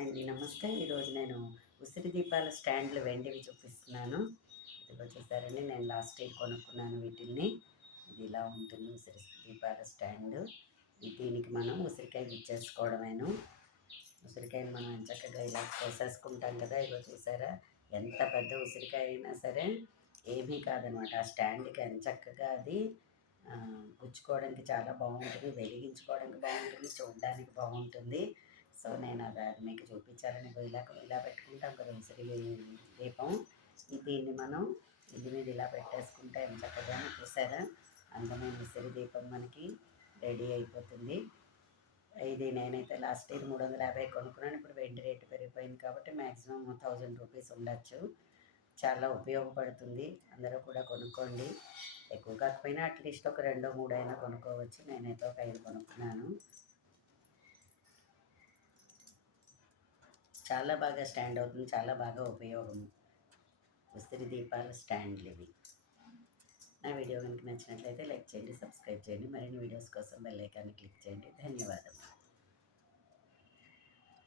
Hi అండి. నమస్తే. ఈరోజు నేను ఉసిరి దీపాల స్టాండ్‌లు వెండివి చూపిస్తున్నాను. ఇదిగో చూసారండి, నేను లాస్ట్ ఇయర్ కొనుక్కున్నాను వీటిల్ని. ఇది ఇలా ఉంటుంది ఉసిరి దీపాల స్టాండు. దీనికి మనం ఉసిరికాయ గుచ్చేసుకోవడమేను. ఉసిరికాయని మనం చక్కగా ఇలా కోసేసుకుంటాం కదా! ఇగో చూసారా? ఎంత పెద్ద ఉసిరికాయ అయినా సరే ఏమీ కాదనమాట. ఆ స్టాండ్‌కి ఎంచక్కగా అది గుచ్చుకోవడానికి చాలా బాగుంటుంది, వెలిగించుకోవడానికి బాగుంటుంది, చూడడానికి బాగుంటుంది. సో నేను అది మీకు చూపించాలని ఇలా పెట్టుకుంటాం కదా ఉసిరి దీపం. దీన్ని మనం ఇంటి మీద ఇలా పెట్టేసుకుంటే ఎంచక్కగా చూసారా, అందమైన ఉసిరి దీపం మనకి రెడీ అయిపోతుంది. ఇది నేనైతే లాస్ట్ ఇయర్ 350 కొనుక్కున్నాను. ఇప్పుడు వెండి రేటు పెరిగిపోయింది కాబట్టి మ్యాక్సిమం 1000 రూపీస్ ఉండొచ్చు. చాలా ఉపయోగపడుతుంది. అందరూ కూడా కొనుక్కోండి. ఎక్కువ కాకపోయినా అట్లీస్ట్ ఒక 2, 3 అయినా కొనుక్కోవచ్చు. నేనైతే ఒక 5 కొనుక్కున్నాను. చాలా బాగా స్టాండ్ అవుతుంది. చాలా బాగా ఉపయోగము ఉసిరి దీపాల స్టాండ్లు ఇవి. నా వీడియో కనుక నచ్చినట్లయితే లైక్ చేయండి, సబ్స్క్రైబ్ చేయండి. మరిన్ని వీడియోస్ కోసం బెల్ ఐకాన్ని క్లిక్ చేయండి. ధన్యవాదములు.